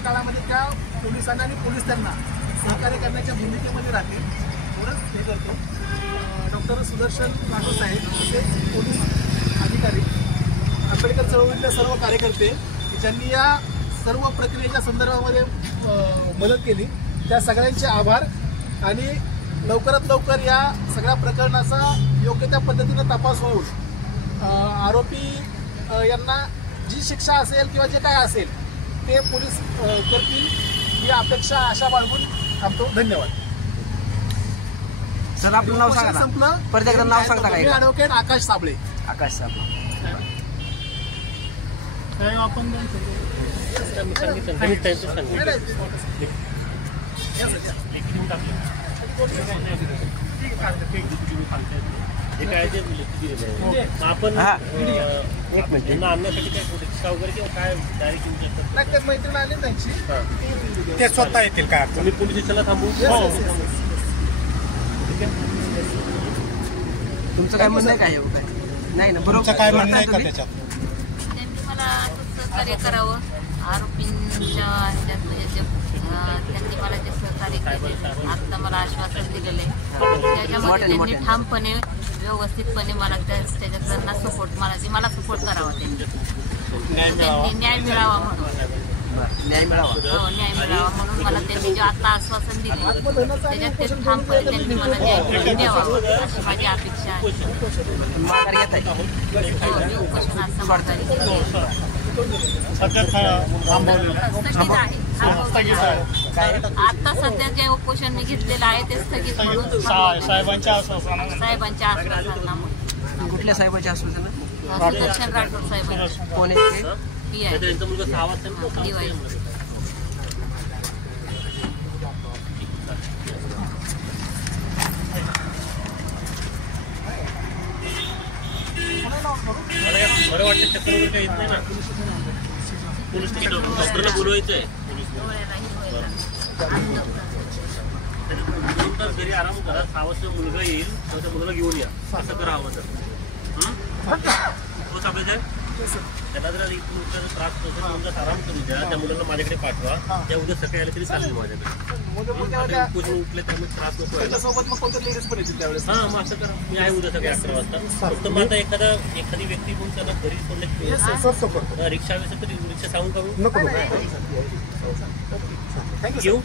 येणाऱ्या काळामध्ये त्या पोलिसांना आणि पोलीस त्यांना सहकार्य करण्याच्या भूमिकेमध्ये राहतील एवढंच हे करतो. डॉक्टर सुदर्शन राठोड साहेब तसेच पोलीस अधिकारी, आंबेडकर चळवळीतले सर्व कार्यकर्ते ज्यांनी या सर्व प्रक्रियेच्या संदर्भामध्ये मदत केली त्या सगळ्यांचे आभार. आणि लवकरात लवकर या सगळ्या प्रकरणाचा योग्य त्या पद्धतीनं तपास होऊन आरोपी यांना जी शिक्षा असेल किंवा जे काय असेल ते पोलीस करतील ही अपेक्षा आशा बाळगून थांबतो. धन्यवाद. सर आपलं नाव सांगा. संपलं. परत एकदा नाव सांगता काय? ॲडव्होकेट आकाश साबळे. आकाश साबळे. आपण एक मिनिट आणण्यासाठी काय रिक्षा वगैरे किंवा काय डायरेक्ट येऊ शकतात? मैत्रीण आली त्यांची ते स्वतः येतील काय? तुम्ही पोलीस स्टेशनला थांबू. तुमचं काय म्हणणं आहे काय? नाही ना, बरोबर काय म्हणणं आहे का त्याच्यात? त्यांनी मला सहकार्य करावं. आरोपींच्या ह्याच्यात म्हणजे त्यांनी मला जे सहकार्य केले आता मला आश्वासन दिलेलं आहे त्याच्यामध्ये त्यांनी ठामपणे व्यवस्थितपणे मला त्याच्याकडनं सपोर्ट मला सपोर्ट करावा. त्यांनी न्याय मिळावा म्हणून न्याय मिळावा. हो, न्याय मिळावा म्हणून मला त्यांनी जे आता आश्वासन दिले त्याच्यात ते ठामपणे त्यांनी मला न्याय द्यावा अशी माझी अपेक्षा आहे. माघार घेत आहे. मी उपोषणात सहकार्य केले. स्थगित आहे. आता सध्या जे उपोषण मी घेतलेलं आहे ते स्थगित म्हणून साहेबांच्या आश्वासनानं. साहेबांच्या आश्वासनामुळे. कुठल्या साहेबांच्या आश्वासनानं? सुदर्शन राठोड साहेबांच्या. कोण आहे ते? पी आहे त्यांचा मुलगा 6 वाजता दिवाळी. बरं वाटतं चक्कर वगैरे काही येत नाही ना? पोलीस डॉक्टरला बोलवायचं आहे. घरी आराम करा. 6 वाजता मुलगा येईल तर त्या मुलाला घेऊन या. असं करा हवं तर. हो साहेब त्याला जर इथून त्रास होतो तुमचा आराम करू द्या. त्या मुलाला माझ्याकडे पाठवा. त्या उद्या सकाळी आले तरी चालेल माझ्याकडे. उठले त्यामुळे त्रास नको आहे. हां मग असं करा. मी आहे उद्या सकाळी 11 वाजता. फक्त माझा एखादी व्यक्ती म्हणून त्याला घरी सोडले रिक्षा असेल तर रिक्षा सांगून करू नको. घेऊ.